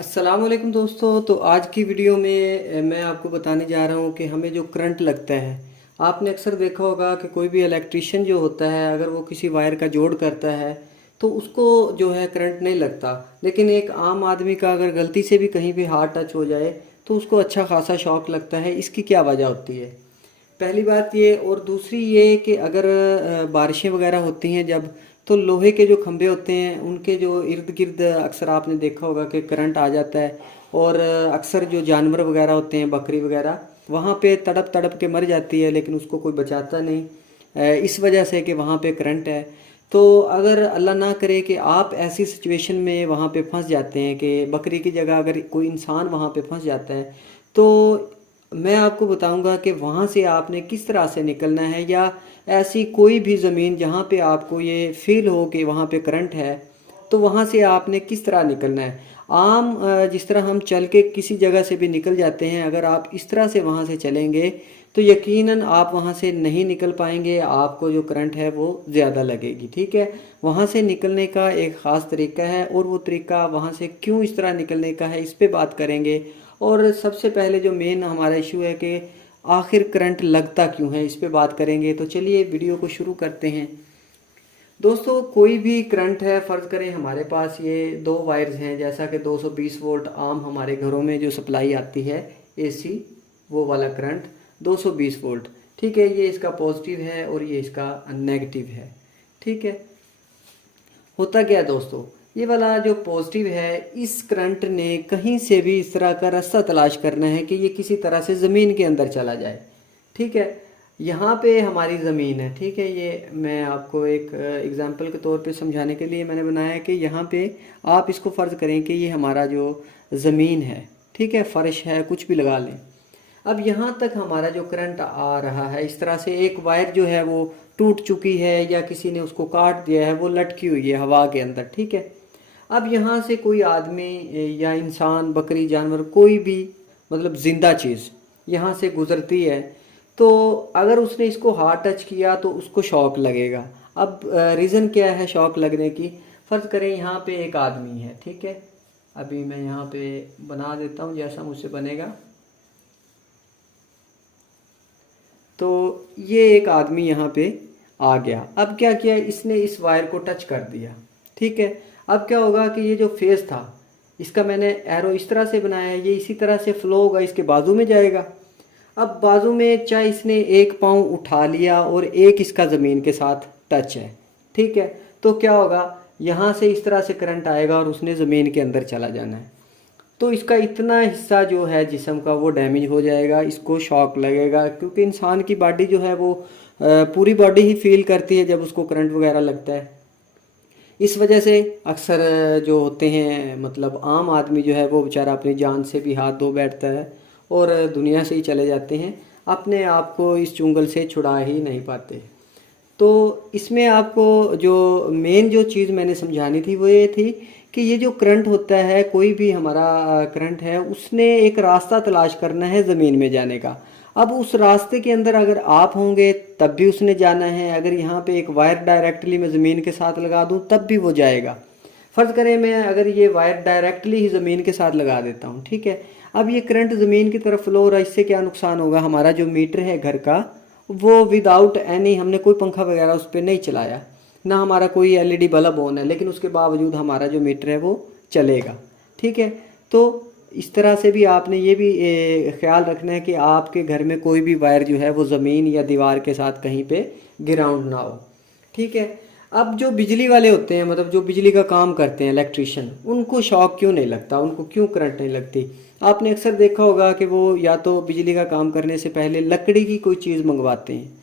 अस्सलाम वालेकुम दोस्तों। तो आज की वीडियो में मैं आपको बताने जा रहा हूँ कि हमें जो करंट लगता है, आपने अक्सर देखा होगा कि कोई भी इलेक्ट्रिशियन जो होता है अगर वो किसी वायर का जोड़ करता है तो उसको जो है करंट नहीं लगता। लेकिन एक आम आदमी का अगर गलती से भी कहीं भी हाथ टच हो जाए तो उसको अच्छा खासा शॉक लगता है। इसकी क्या वजह होती है? पहली बात ये, और दूसरी ये कि अगर बारिशें वगैरह होती हैं जब, तो लोहे के जो खंभे होते हैं उनके जो इर्द गिर्द अक्सर आपने देखा होगा कि करंट आ जाता है। और अक्सर जो जानवर वगैरह होते हैं, बकरी वगैरह, वहाँ पे तड़प तड़प के मर जाती है, लेकिन उसको कोई बचाता नहीं इस वजह से कि वहाँ पे करंट है। तो अगर अल्लाह ना करे कि आप ऐसी सिचुएशन में वहाँ पे फंस जाते हैं कि बकरी की जगह अगर कोई इंसान वहाँ पे फंस जाता है, तो मैं आपको बताऊंगा कि वहाँ से आपने किस तरह से निकलना है। या ऐसी कोई भी ज़मीन जहाँ पे आपको ये फील हो कि वहाँ पे करंट है, तो वहाँ से आपने किस तरह निकलना है। आम जिस तरह हम चल के किसी जगह से भी निकल जाते हैं, अगर आप इस तरह से वहाँ से चलेंगे तो यकीनन आप वहाँ से नहीं निकल पाएंगे, आपको जो करंट है वो ज़्यादा लगेगी। ठीक है, वहाँ से निकलने का एक ख़ास तरीका है, और वो तरीका वहाँ से क्यों इस तरह निकलने का है इस पे बात करेंगे। और सबसे पहले जो मेन हमारा इशू है कि आखिर करंट लगता क्यों है, इस पे बात करेंगे। तो चलिए वीडियो को शुरू करते हैं। दोस्तों, कोई भी करंट है, फ़र्ज़ करें हमारे पास ये दो वायर्स हैं, जैसा कि 220 वोल्ट आम हमारे घरों में जो सप्लाई आती है एसी, वो वाला करंट 220 वोल्ट। ठीक है, ये इसका पॉजिटिव है और ये इसका नेगेटिव है। ठीक है, होता क्या है दोस्तों, ये वाला जो पॉजिटिव है, इस करंट ने कहीं से भी इस तरह का रास्ता तलाश करना है कि ये किसी तरह से ज़मीन के अंदर चला जाए। ठीक है, यहाँ पे हमारी ज़मीन है। ठीक है, ये मैं आपको एक एग्जांपल के तौर पे समझाने के लिए मैंने बनाया है कि यहाँ पे आप इसको फ़र्ज़ करें कि ये हमारा जो ज़मीन है, ठीक है, फ़र्श है, कुछ भी लगा लें। अब यहाँ तक हमारा जो करंट आ रहा है, इस तरह से एक वायर जो है वो टूट चुकी है या किसी ने उसको काट दिया है, वो लटकी हुई है हवा के अंदर। ठीक है, अब यहाँ से कोई आदमी या इंसान, बकरी, जानवर, कोई भी मतलब ज़िंदा चीज़ यहाँ से गुज़रती है, तो अगर उसने इसको हाथ टच किया तो उसको शॉक लगेगा। अब रीज़न क्या है शॉक लगने की? फ़र्ज़ करें यहाँ पे एक आदमी है। ठीक है, अभी मैं यहाँ पे बना देता हूँ जैसा मुझसे बनेगा। तो ये एक आदमी यहाँ पे आ गया। अब क्या किया इसने, इस वायर को टच कर दिया। ठीक है, अब क्या होगा कि ये जो फेस था, इसका मैंने एरो इस तरह से बनाया है, ये इसी तरह से फ्लो होगा, इसके बाजू में जाएगा। अब बाजू में चाहे इसने एक पाँव उठा लिया और एक इसका ज़मीन के साथ टच है। ठीक है, तो क्या होगा, यहाँ से इस तरह से करंट आएगा और उसने ज़मीन के अंदर चला जाना है। तो इसका इतना हिस्सा जो है जिस्म का वो डैमेज हो जाएगा, इसको शॉक लगेगा, क्योंकि इंसान की बॉडी जो है वो पूरी बॉडी ही फील करती है जब उसको करंट वगैरह लगता है। इस वजह से अक्सर जो होते हैं, मतलब आम आदमी जो है वो बेचारा अपनी जान से भी हाथ धो बैठता है और दुनिया से ही चले जाते हैं, अपने आप को इस चुंगल से छुड़ा ही नहीं पाते। तो इसमें आपको जो मेन जो चीज़ मैंने समझानी थी वो ये थी कि ये जो करंट होता है, कोई भी हमारा करंट है, उसने एक रास्ता तलाश करना है ज़मीन में जाने का। अब उस रास्ते के अंदर अगर आप होंगे तब भी उसने जाना है, अगर यहाँ पे एक वायर डायरेक्टली मैं ज़मीन के साथ लगा दूँ तब भी वो जाएगा। फ़र्ज़ करें मैं अगर ये वायर डायरेक्टली ही ज़मीन के साथ लगा देता हूँ, ठीक है, अब ये करंट ज़मीन की तरफ फ्लो हो रहा है, इससे क्या नुकसान होगा, हमारा जो मीटर है घर का, वो विदाउट एनी, हमने कोई पंखा वगैरह उस पर नहीं चलाया, ना हमारा कोई एलईडी बल्ब ऑन है, लेकिन उसके बावजूद हमारा जो मीटर है वो चलेगा। ठीक है, तो इस तरह से भी आपने ये भी ख्याल रखना है कि आपके घर में कोई भी वायर जो है वो ज़मीन या दीवार के साथ कहीं पे ग्राउंड ना हो। ठीक है, अब जो बिजली वाले होते हैं, मतलब जो बिजली का काम करते हैं, इलेक्ट्रिशियन, उनको शॉक क्यों नहीं लगता, उनको क्यों करंट नहीं लगती? आपने अक्सर देखा होगा कि वो या तो बिजली का काम करने से पहले लकड़ी की कोई चीज़ मंगवाते हैं।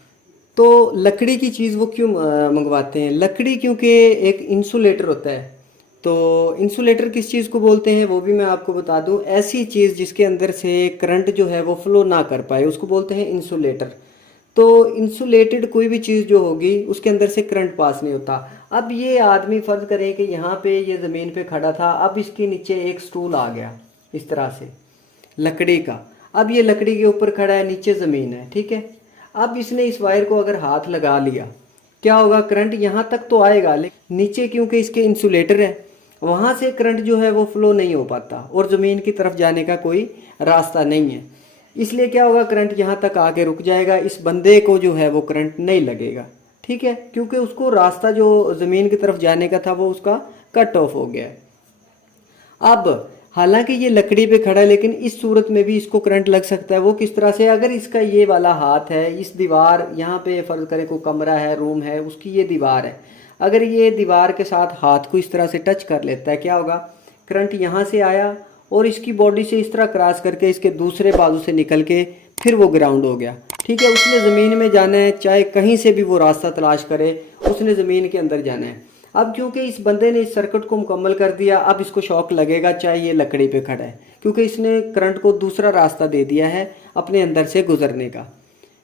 तो लकड़ी की चीज़ वो क्यों मंगवाते हैं? लकड़ी क्योंकि एक इंसुलेटर होता है। तो इंसुलेटर किस चीज़ को बोलते हैं वो भी मैं आपको बता दूं, ऐसी चीज़ जिसके अंदर से करंट जो है वो फ्लो ना कर पाए उसको बोलते हैं इंसुलेटर। तो इंसुलेटेड कोई भी चीज़ जो होगी उसके अंदर से करंट पास नहीं होता। अब ये आदमी फ़र्ज़ करें कि यहाँ पे ये ज़मीन पे खड़ा था, अब इसके नीचे एक स्टूल आ गया इस तरह से लकड़ी का। अब ये लकड़ी के ऊपर खड़ा है, नीचे ज़मीन है। ठीक है, अब इसने इस वायर को अगर हाथ लगा लिया, क्या होगा, करंट यहाँ तक तो आएगा, लेकिन नीचे क्योंकि इसके इंसुलेटर है, वहाँ से करंट जो है वो फ्लो नहीं हो पाता और ज़मीन की तरफ जाने का कोई रास्ता नहीं है। इसलिए क्या होगा, करंट यहाँ तक आके रुक जाएगा, इस बंदे को जो है वो करंट नहीं लगेगा। ठीक है, क्योंकि उसको रास्ता जो ज़मीन की तरफ जाने का था वो उसका कट ऑफ हो गया। अब हालांकि ये लकड़ी पे खड़ा है, लेकिन इस सूरत में भी इसको करंट लग सकता है। वो किस तरह से, अगर इसका ये वाला हाथ है, इस दीवार यहाँ पे फर्ज करें कोई कमरा है, रूम है, उसकी ये दीवार है, अगर ये दीवार के साथ हाथ को इस तरह से टच कर लेता है, क्या होगा, करंट यहाँ से आया और इसकी बॉडी से इस तरह क्रॉस करके इसके दूसरे बाजू से निकल के फिर वो ग्राउंड हो गया। ठीक है, उसने ज़मीन में जाना है, चाहे कहीं से भी वो रास्ता तलाश करे, उसने ज़मीन के अंदर जाना है। अब क्योंकि इस बंदे ने इस सर्किट को मुकम्मल कर दिया, अब इसको शॉक लगेगा चाहे ये लकड़ी पे खड़ा है, क्योंकि इसने करंट को दूसरा रास्ता दे दिया है अपने अंदर से गुजरने का।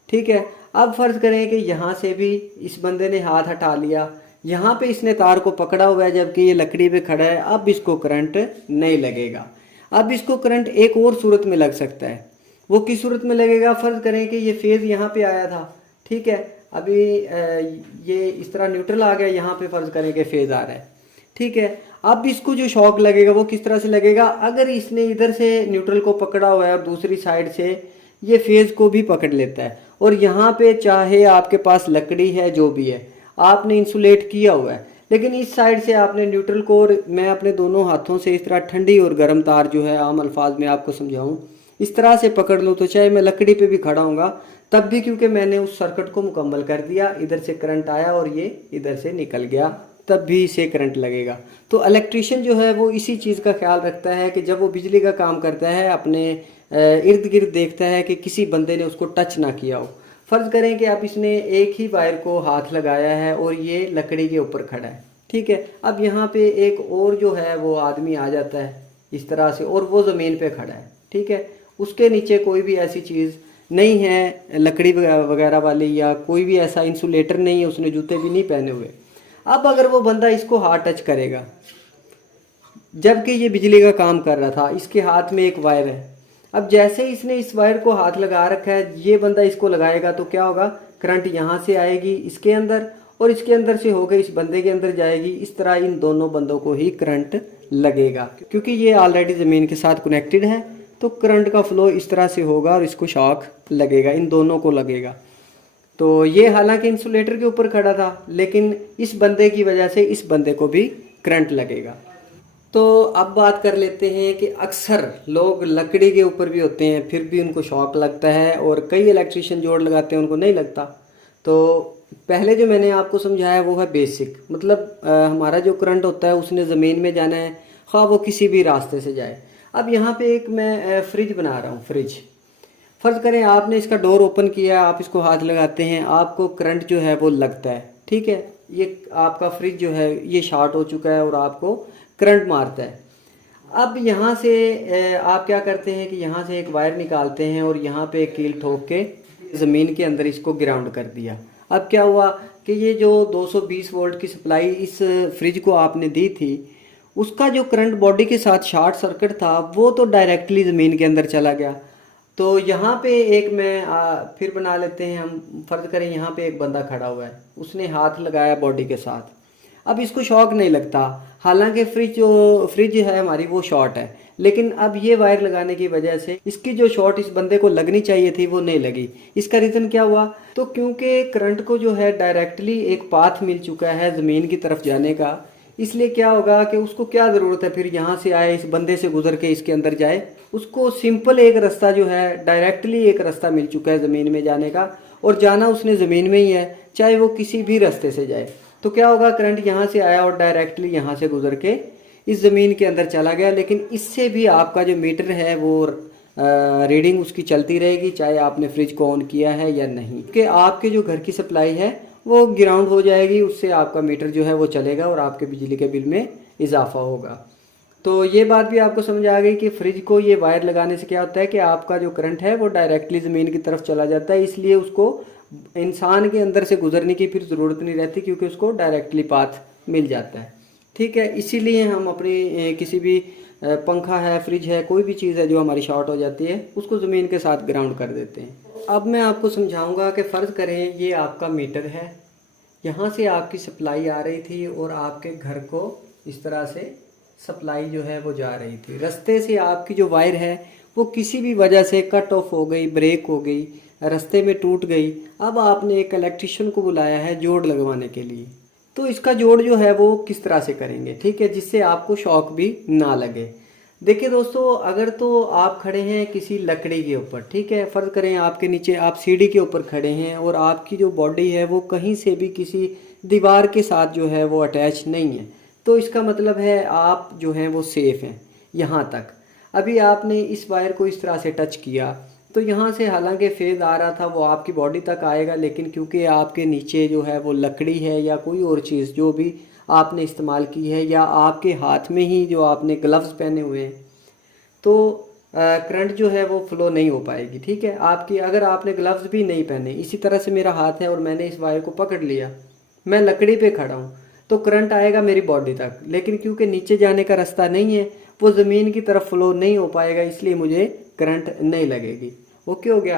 ठीक है, अब फर्ज करें कि यहाँ से भी इस बंदे ने हाथ हटा लिया, यहाँ पे इसने तार को पकड़ा हुआ है जबकि ये लकड़ी पे खड़ा है, अब इसको करंट नहीं लगेगा। अब इसको करंट एक और सूरत में लग सकता है। वो किस सूरत में लगेगा, फर्ज करें कि ये फेज़ यहाँ पे आया था। ठीक है, अभी ये इस तरह न्यूट्रल आ गया, यहाँ पे फर्ज करें कि फेज़ आ रहा है। ठीक है, अब इसको जो शॉक लगेगा वो किस तरह से लगेगा, अगर इसने इधर से न्यूट्रल को पकड़ा हुआ है और दूसरी साइड से ये फेज़ को भी पकड़ लेता है, और यहाँ पे चाहे आपके पास लकड़ी है, जो भी है, आपने इंसुलेट किया हुआ है, लेकिन इस साइड से आपने न्यूट्रल को, और मैं अपने दोनों हाथों से इस तरह ठंडी और गर्म तार जो है, आम अल्फाज में आपको समझाऊं, इस तरह से पकड़ लूँ, तो चाहे मैं लकड़ी पे भी खड़ा हूँगा तब भी, क्योंकि मैंने उस सर्किट को मुकम्मल कर दिया, इधर से करंट आया और ये इधर से निकल गया, तब भी इसे करंट लगेगा। तो इलेक्ट्रीशियन जो है वो इसी चीज़ का ख्याल रखता है कि जब वो बिजली का काम करता है, अपने इर्द गिर्द देखता है कि किसी बंदे ने उसको टच ना किया हो। फ़र्ज़ करें कि अब इसने एक ही वायर को हाथ लगाया है और ये लकड़ी के ऊपर खड़ा है। ठीक है, अब यहाँ पे एक और जो है वो आदमी आ जाता है इस तरह से, और वो ज़मीन पे खड़ा है। ठीक है, उसके नीचे कोई भी ऐसी चीज़ नहीं है लकड़ी वगैरह वाली, या कोई भी ऐसा इंसुलेटर नहीं है, उसने जूते भी नहीं पहने हुए। अब अगर वो बंदा इसको हाथ टच करेगा, जबकि ये बिजली का काम कर रहा था, इसके हाथ में एक वायर है, अब जैसे ही इसने इस वायर को हाथ लगा रखा है, ये बंदा इसको लगाएगा तो क्या होगा, करंट यहाँ से आएगी इसके अंदर और इसके अंदर से होकर इस बंदे के अंदर जाएगी। इस तरह इन दोनों बंदों को ही करंट लगेगा, क्योंकि ये ऑलरेडी ज़मीन के साथ कनेक्टेड है, तो करंट का फ्लो इस तरह से होगा और इसको शॉक लगेगा, इन दोनों को लगेगा। तो ये हालांकि इंसुलेटर के ऊपर खड़ा था, लेकिन इस बंदे की वजह से इस बंदे को भी करंट लगेगा। तो अब बात कर लेते हैं कि अक्सर लोग लकड़ी के ऊपर भी होते हैं, फिर भी उनको शॉक लगता है, और कई इलेक्ट्रीशियन जोड़ लगाते हैं उनको नहीं लगता। तो पहले जो मैंने आपको समझाया वो है बेसिक, मतलब हमारा जो करंट होता है उसने ज़मीन में जाना है, ख्वाह वो किसी भी रास्ते से जाए। अब यहाँ पे एक मैं फ्रिज बना रहा हूँ, फ्रिज फ़र्ज़ करें आपने इसका डोर ओपन किया, आप इसको हाथ लगाते हैं, आपको करंट जो है वो लगता है। ठीक है, ये आपका फ्रिज जो है ये शॉर्ट हो चुका है और आपको करंट मारता है। अब यहाँ से आप क्या करते हैं कि यहाँ से एक वायर निकालते हैं और यहाँ पे एक कील ठोक के ज़मीन के अंदर इसको ग्राउंड कर दिया। अब क्या हुआ कि ये जो 220 वोल्ट की सप्लाई इस फ्रिज को आपने दी थी, उसका जो करंट बॉडी के साथ शॉर्ट सर्किट था वो तो डायरेक्टली ज़मीन के अंदर चला गया। तो यहाँ पे एक मैं फिर बना लेते हैं हम, फ़र्ज़ करें यहाँ पे एक बंदा खड़ा हुआ है, उसने हाथ लगाया बॉडी के साथ, अब इसको शॉक नहीं लगता, हालांकि फ्रिज है हमारी वो शॉर्ट है, लेकिन अब ये वायर लगाने की वजह से इसकी जो शॉर्ट इस बंदे को लगनी चाहिए थी वो नहीं लगी। इसका रीज़न क्या हुआ, तो क्योंकि करंट को जो है डायरेक्टली एक पाथ मिल चुका है ज़मीन की तरफ जाने का, इसलिए क्या होगा कि उसको क्या ज़रूरत है फिर यहाँ से आए, इस बंदे से गुजर के इसके अंदर जाए। उसको सिंपल एक रास्ता जो है, डायरेक्टली एक रास्ता मिल चुका है ज़मीन में जाने का, और जाना उसने ज़मीन में ही है, चाहे वो किसी भी रास्ते से जाए। तो क्या होगा, करंट यहाँ से आया और डायरेक्टली यहाँ से गुजर के इस ज़मीन के अंदर चला गया, लेकिन इससे भी आपका जो मीटर है वो रीडिंग उसकी चलती रहेगी, चाहे आपने फ्रिज को ऑन किया है या नहीं, क्योंकि आपके जो घर की सप्लाई है वो ग्राउंड हो जाएगी, उससे आपका मीटर जो है वो चलेगा और आपके बिजली के बिल में इजाफा होगा। तो ये बात भी आपको समझ आ गई कि फ्रिज को ये वायर लगाने से क्या होता है कि आपका जो करंट है वो डायरेक्टली ज़मीन की तरफ चला जाता है, इसलिए उसको इंसान के अंदर से गुजरने की फिर ज़रूरत नहीं रहती, क्योंकि उसको डायरेक्टली पाथ मिल जाता है। ठीक है, इसीलिए हम अपनी किसी भी पंखा है, फ्रिज है, कोई भी चीज़ है जो हमारी शॉर्ट हो जाती है उसको ज़मीन के साथ ग्राउंड कर देते हैं। अब मैं आपको समझाऊंगा कि फ़र्ज़ करें ये आपका मीटर है, यहाँ से आपकी सप्लाई आ रही थी और आपके घर को इस तरह से सप्लाई जो है वो जा रही थी। रास्ते से आपकी जो वायर है वो किसी भी वजह से कट ऑफ हो गई, ब्रेक हो गई, रास्ते में टूट गई। अब आपने एक इलेक्ट्रिशियन को बुलाया है जोड़ लगवाने के लिए। तो इसका जोड़ जो है वो किस तरह से करेंगे, ठीक है, जिससे आपको शॉक भी ना लगे। देखिए दोस्तों, अगर तो आप खड़े हैं किसी लकड़ी के ऊपर, ठीक है, फ़र्ज़ करें आपके नीचे आप सीढ़ी के ऊपर खड़े हैं और आपकी जो बॉडी है वो कहीं से भी किसी दीवार के साथ जो है वो अटैच नहीं है, तो इसका मतलब है आप जो हैं वो सेफ़ हैं यहाँ तक। अभी आपने इस वायर को इस तरह से टच किया तो यहाँ से हालांकि फेज़ आ रहा था वो आपकी बॉडी तक आएगा, लेकिन क्योंकि आपके नीचे जो है वो लकड़ी है या कोई और चीज़ जो भी आपने इस्तेमाल की है, या आपके हाथ में ही जो आपने ग्लव्स पहने हुए हैं, तो करंट जो है वो फ्लो नहीं हो पाएगी, ठीक है। आपकी अगर आपने ग्लव्स भी नहीं पहने, इसी तरह से मेरा हाथ है और मैंने इस वायर को पकड़ लिया, मैं लकड़ी पे खड़ा हूँ, तो करंट आएगा मेरी बॉडी तक, लेकिन क्योंकि नीचे जाने का रास्ता नहीं है, वो ज़मीन की तरफ फ्लो नहीं हो पाएगा, इसलिए मुझे करंट नहीं लगेगी। ओके हो गया।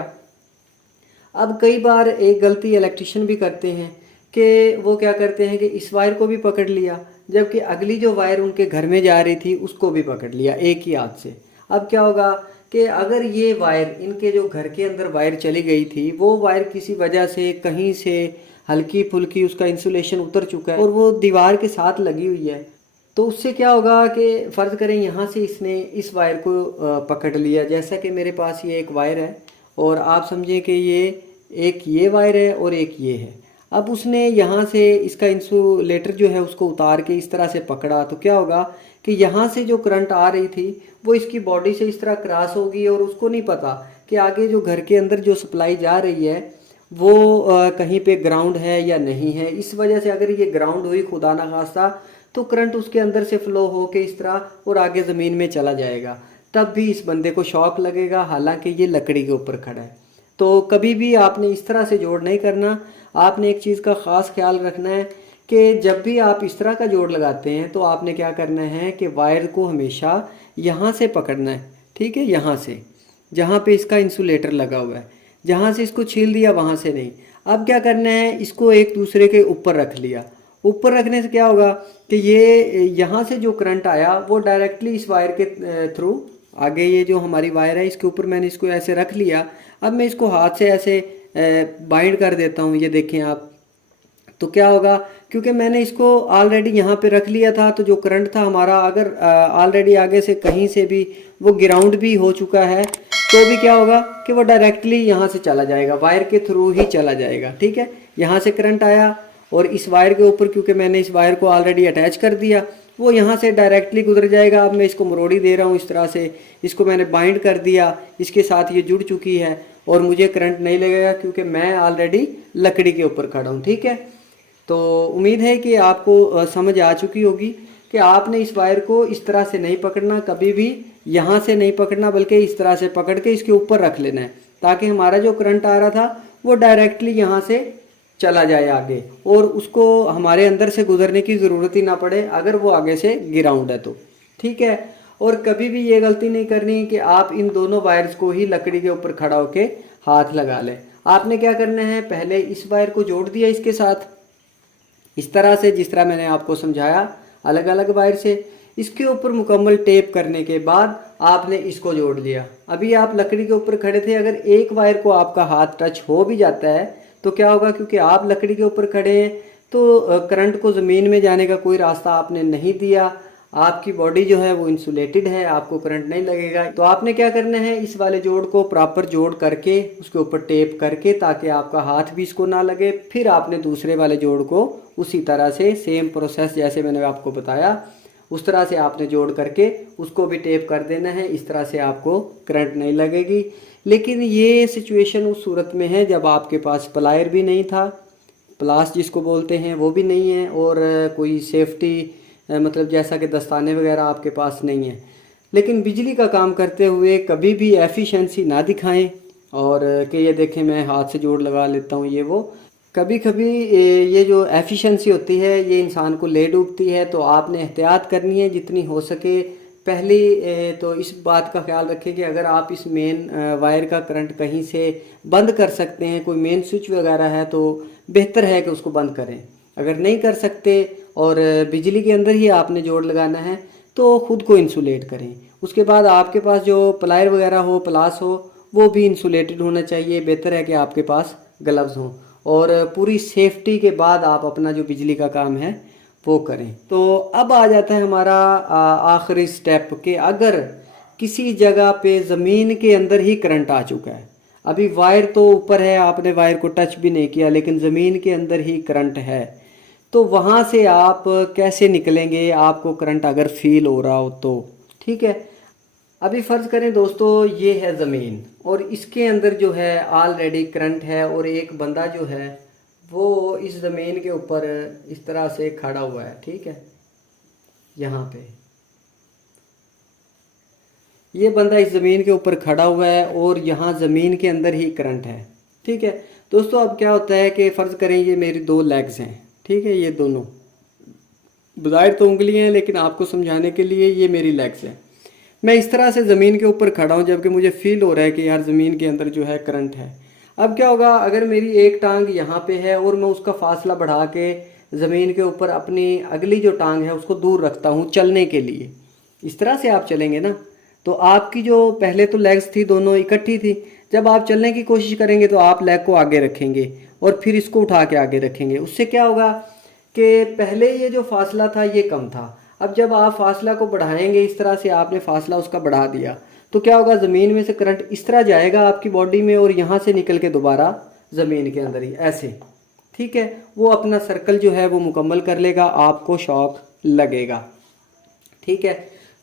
अब कई बार एक गलती इलेक्ट्रिशियन भी करते हैं कि वो क्या करते हैं कि इस वायर को भी पकड़ लिया, जबकि अगली जो वायर उनके घर में जा रही थी उसको भी पकड़ लिया एक ही हाथ से। अब क्या होगा कि अगर ये वायर, इनके जो घर के अंदर वायर चली गई थी, वो वायर किसी वजह से कहीं से हल्की फुल्की उसका इंसुलेशन उतर चुका है और वो दीवार के साथ लगी हुई है, तो उससे क्या होगा कि फ़र्ज़ करें यहाँ से इसने इस वायर को पकड़ लिया, जैसा कि मेरे पास ये एक वायर है और आप समझें कि ये वायर है और एक ये है। अब उसने यहाँ से इसका इंसुलेटर जो है उसको उतार के इस तरह से पकड़ा, तो क्या होगा कि यहाँ से जो करंट आ रही थी वो इसकी बॉडी से इस तरह क्रॉस होगी और उसको नहीं पता कि आगे जो घर के अंदर जो सप्लाई जा रही है वो कहीं पे ग्राउंड है या नहीं है। इस वजह से अगर ये ग्राउंड हुई खुदा ना खास्ता, तो करंट उसके अंदर से फ्लो हो के इस तरह और आगे ज़मीन में चला जाएगा, तब भी इस बंदे को शॉक लगेगा, हालांकि ये लकड़ी के ऊपर खड़ा है। तो कभी भी आपने इस तरह से जोड़ नहीं करना। आपने एक चीज़ का ख़ास ख्याल रखना है कि जब भी आप इस तरह का जोड़ लगाते हैं तो आपने क्या करना है कि वायर को हमेशा यहाँ से पकड़ना है, ठीक है, यहाँ से जहाँ पे इसका इंसुलेटर लगा हुआ है, जहाँ से इसको छील दिया वहाँ से नहीं। अब क्या करना है, इसको एक दूसरे के ऊपर रख लिया। ऊपर रखने से क्या होगा कि ये यहाँ से जो करंट आया वो डायरेक्टली इस वायर के थ्रू आगे, ये जो हमारी वायर है इसके ऊपर मैंने इसको ऐसे रख लिया। अब मैं इसको हाथ से ऐसे बाइंड कर देता हूँ, ये देखें आप। तो क्या होगा, क्योंकि मैंने इसको ऑलरेडी यहाँ पे रख लिया था, तो जो करंट था हमारा अगर ऑलरेडी आगे से कहीं से भी वो ग्राउंड भी हो चुका है, तो भी क्या होगा कि वो डायरेक्टली यहाँ से चला जाएगा, वायर के थ्रू ही चला जाएगा, ठीक है। यहाँ से करंट आया और इस वायर के ऊपर क्योंकि मैंने इस वायर को ऑलरेडी अटैच कर दिया, वो यहाँ से डायरेक्टली गुजर जाएगा। अब मैं इसको मरोड़ी दे रहा हूँ इस तरह से, इसको मैंने बाइंड कर दिया, इसके साथ ये जुड़ चुकी है और मुझे करंट नहीं लगेगा क्योंकि मैं ऑलरेडी लकड़ी के ऊपर खड़ा हूँ, ठीक है। तो उम्मीद है कि आपको समझ आ चुकी होगी कि आपने इस वायर को इस तरह से नहीं पकड़ना, कभी भी यहाँ से नहीं पकड़ना, बल्कि इस तरह से पकड़ के इसके ऊपर रख लेना है, ताकि हमारा जो करंट आ रहा था वो डायरेक्टली यहाँ से चला जाए आगे और उसको हमारे अंदर से गुजरने की ज़रूरत ही ना पड़े अगर वो आगे से ग्राउंड है तो, ठीक है। और कभी भी ये गलती नहीं करनी कि आप इन दोनों वायर्स को ही लकड़ी के ऊपर खड़ा होके हाथ लगा लें। आपने क्या करना है, पहले इस वायर को जोड़ दिया इसके साथ इस तरह से, जिस तरह मैंने आपको समझाया, अलग अलग वायर से। इसके ऊपर मुकम्मल टेप करने के बाद आपने इसको जोड़ लिया। अभी आप लकड़ी के ऊपर खड़े थे, अगर एक वायर को आपका हाथ टच हो भी जाता है तो क्या होगा, क्योंकि आप लकड़ी के ऊपर खड़े हैं तो करंट को ज़मीन में जाने का कोई रास्ता आपने नहीं दिया, आपकी बॉडी जो है वो इंसुलेटेड है, आपको करंट नहीं लगेगा। तो आपने क्या करना है, इस वाले जोड़ को प्रॉपर जोड़ करके उसके ऊपर टेप करके, ताकि आपका हाथ भी इसको ना लगे। फिर आपने दूसरे वाले जोड़ को उसी तरह से सेम प्रोसेस जैसे मैंने आपको बताया उस तरह से आपने जोड़ करके उसको भी टेप कर देना है। इस तरह से आपको करंट नहीं लगेगी। लेकिन ये सिचुएशन उस सूरत में है जब आपके पास प्लायर भी नहीं था, प्लास जिसको बोलते हैं वो भी नहीं है, और कोई सेफ्टी मतलब जैसा कि दस्ताने वगैरह आपके पास नहीं है। लेकिन बिजली का काम करते हुए कभी भी एफिशिएंसी ना दिखाएं और कि ये देखें मैं हाथ से जोड़ लगा लेता हूँ, ये वो कभी कभी ये जो एफिशिएंसी होती है ये इंसान को ले डूबती है। तो आपने एहतियात करनी है जितनी हो सके। पहली तो इस बात का ख्याल रखें कि अगर आप इस मेन वायर का करंट कहीं से बंद कर सकते हैं, कोई मेन स्विच वगैरह है, तो बेहतर है कि उसको बंद करें। अगर नहीं कर सकते और बिजली के अंदर ही आपने जोड़ लगाना है तो ख़ुद को इंसुलेट करें। उसके बाद आपके पास जो प्लायर वगैरह हो, प्लास हो, वो भी इंसुलेटेड होना चाहिए। बेहतर है कि आपके पास ग्लव्स हों और पूरी सेफ्टी के बाद आप अपना जो बिजली का काम है वो करें। तो अब आ जाता है हमारा आखिरी स्टेप कि अगर किसी जगह पे ज़मीन के अंदर ही करंट आ चुका है, अभी वायर तो ऊपर है, आपने वायर को टच भी नहीं किया, लेकिन ज़मीन के अंदर ही करंट है, तो वहाँ से आप कैसे निकलेंगे? आपको करंट अगर फील हो रहा हो तो ठीक है। अभी फ़र्ज़ करें दोस्तों ये है ज़मीन और इसके अंदर जो है ऑलरेडी करंट है और एक बंदा जो है वो इस ज़मीन के ऊपर इस तरह से खड़ा हुआ है, ठीक है। यहाँ पे ये बंदा इस ज़मीन के ऊपर खड़ा हुआ है और यहाँ ज़मीन के अंदर ही करंट है, ठीक है दोस्तों। अब क्या होता है कि फ़र्ज़ करें ये मेरी दो लेग्स हैं, ठीक है, ये दोनों बज़ाहिर तो उंगलियाँ हैं, लेकिन आपको समझाने के लिए ये मेरी लेग्स हैं। मैं इस तरह से ज़मीन के ऊपर खड़ा हूँ जबकि मुझे फ़ील हो रहा है कि यार ज़मीन के अंदर जो है करंट है। अब क्या होगा, अगर मेरी एक टांग यहाँ पे है और मैं उसका फासला बढ़ा के ज़मीन के ऊपर अपनी अगली जो टांग है उसको दूर रखता हूँ चलने के लिए, इस तरह से आप चलेंगे ना, तो आपकी जो पहले तो लेग्स थी दोनों इकट्ठी थी, जब आप चलने की कोशिश करेंगे तो आप लेग को आगे रखेंगे और फिर इसको उठा के आगे रखेंगे। उससे क्या होगा कि पहले ये जो फासला था ये कम था, अब जब आप फासला को बढ़ाएंगे, इस तरह से आपने फासला उसका बढ़ा दिया, तो क्या होगा, ज़मीन में से करंट इस तरह जाएगा आपकी बॉडी में और यहाँ से निकल के दोबारा ज़मीन के अंदर ही ऐसे, ठीक है, वो अपना सर्कल जो है वो मुकम्मल कर लेगा, आपको शॉक लगेगा, ठीक है।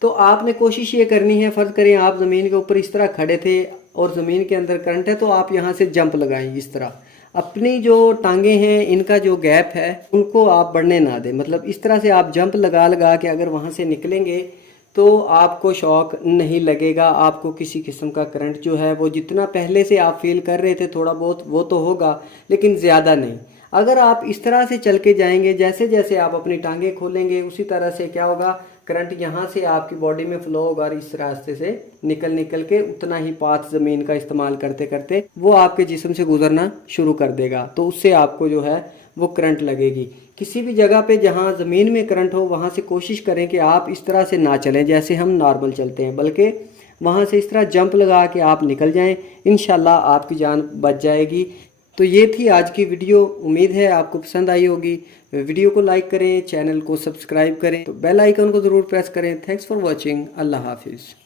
तो आपने कोशिश ये करनी है, फ़र्ज़ करें आप ज़मीन के ऊपर इस तरह खड़े थे और ज़मीन के अंदर करंट है, तो आप यहाँ से जंप लगाएं इस तरह, अपनी जो टांगें हैं इनका जो गैप है उनको आप बढ़ने ना दें, मतलब इस तरह से आप जंप लगा लगा के अगर वहाँ से निकलेंगे तो आपको शॉक नहीं लगेगा, आपको किसी किस्म का करंट जो है वो जितना पहले से आप फील कर रहे थे थोड़ा बहुत वो तो होगा, लेकिन ज़्यादा नहीं। अगर आप इस तरह से चल के जाएंगे, जैसे जैसे आप अपनी टांगें खोलेंगे उसी तरह से क्या होगा, करंट यहाँ से आपकी बॉडी में फ्लो होगा और इस रास्ते से निकल निकल के उतना ही पाथ ज़मीन का इस्तेमाल करते करते वो आपके जिस्म से गुजरना शुरू कर देगा, तो उससे आपको जो है वो करंट लगेगी। किसी भी जगह पे जहाँ ज़मीन में करंट हो वहाँ से कोशिश करें कि आप इस तरह से ना चलें जैसे हम नॉर्मल चलते हैं, बल्कि वहाँ से इस तरह जंप लगा के आप निकल जाएं, इंशाल्लाह आपकी जान बच जाएगी। तो ये थी आज की वीडियो, उम्मीद है आपको पसंद आई होगी। वीडियो को लाइक करें, चैनल को सब्सक्राइब करें, तो बेल आइकन को ज़रूर प्रेस करें। Thanks for watching. अल्लाह हाफिज़।